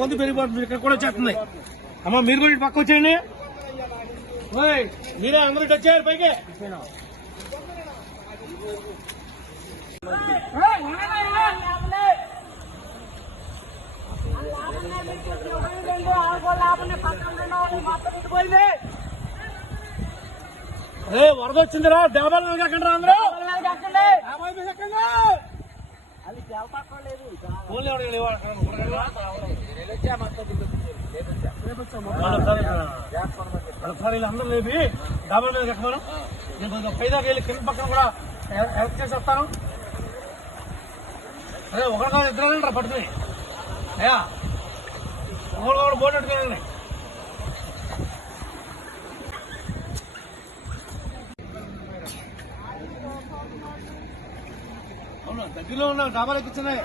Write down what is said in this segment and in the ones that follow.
కొంత పెరిగిపోతుంది ఇక్కడ కూడా వచ్చేస్తుంది అమ్మ మీరు కూడా ఇటు పక్క వచ్చేయండి మీరే అందరూ ఇటు వచ్చారు పైకి అరే వరద వచ్చిందిరా దేవాల మీద ఎక్కండి అందరూ అందరూ లేపి డాబా మీద ఎక్కమను నేను కొంచెం పైదాకా వెళ్ళి కింద పక్కన కూడా హెల్ప్ చేసి వస్తాను అదే ఒకటి కాదు ఇద్దరు రా పట్టుకుని అయ్యా ఒకరు ఒకటి బోట్ పెట్టుకోండి అవునా దగ్గరలో ఉన్న డాబాలు ఎక్కించినాయి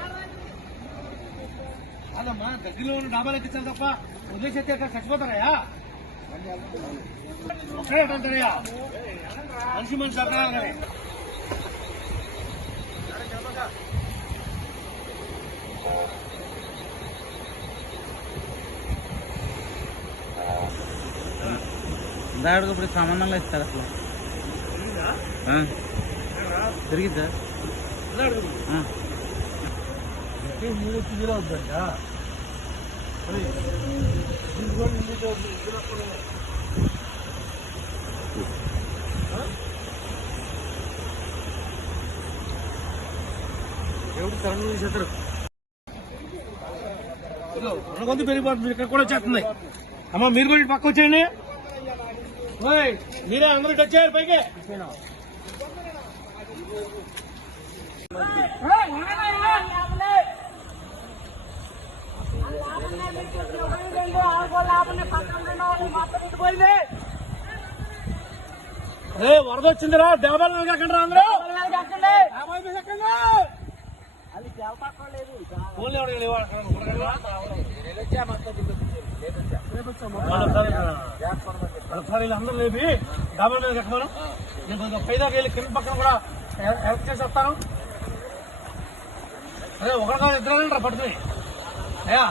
అదమ్మా దగ్గరలో ఉన్న డాబాలు ఎక్కించాలి తప్ప వదిలేసేస్తే ఎక్కడ చచ్చిపోతారయ్యా ఒక్కడే అంటారయ్యా మనిషి మనిషి అక్కడ దాడికి ఇప్పుడు సంబంధంలో ఇస్తారు అసలు తిరిగిద్దా 3 కిలో అవుతుందా ఎవరు తరణ చేస్తారు కొంత పెరిగిపోతుంది ఇక్కడ కూడా వచ్చేస్తుంది అమ్మ మీరు కూడా ఇటు పక్క వచ్చేయండి మీరే అందరూ ఇటు వచ్చారు పైకి అరే వరద వచ్చిందిరా దేవాల మీద ఎక్కండి అందరూ అందరూ లేపి డాబా మీద ఎక్కమను నేను కొంచెం పైదాకా వెళ్ళి కింద పక్కన కూడా హెల్ప్ చేసి వస్తాను అదే ఒకటి కాదు ఇద్దరు రా పట్టుకుని అయ్యా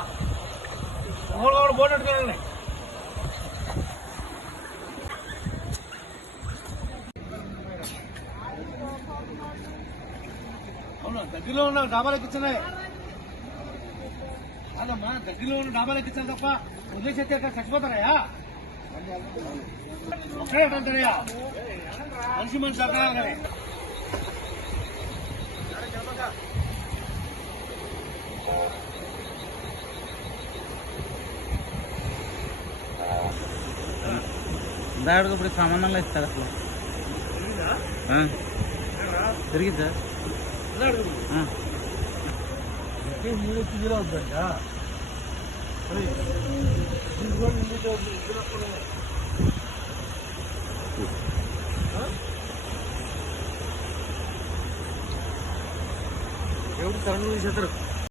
ఒకరు ఒకటి బోట్ పెట్టుకోండి అవునా దగ్గరలో ఉన్న డాబాలు ఎక్కించినాయి అదమ్మా దగ్గరలో ఉన్న డాబాలు ఎక్కించాలి తప్ప వదిలేసేస్తే ఎక్కడ చచ్చిపోతారయ్యా ఒక్కడే అంటారయ్యా మనిషి మనిషి అక్కడ దాడికి ఇప్పుడు సంబంధంలో ఇస్తారు అసలు తిరిగిద్దా 3 కిలో అవుతుందా ఎవరు తరణ చేస్తారు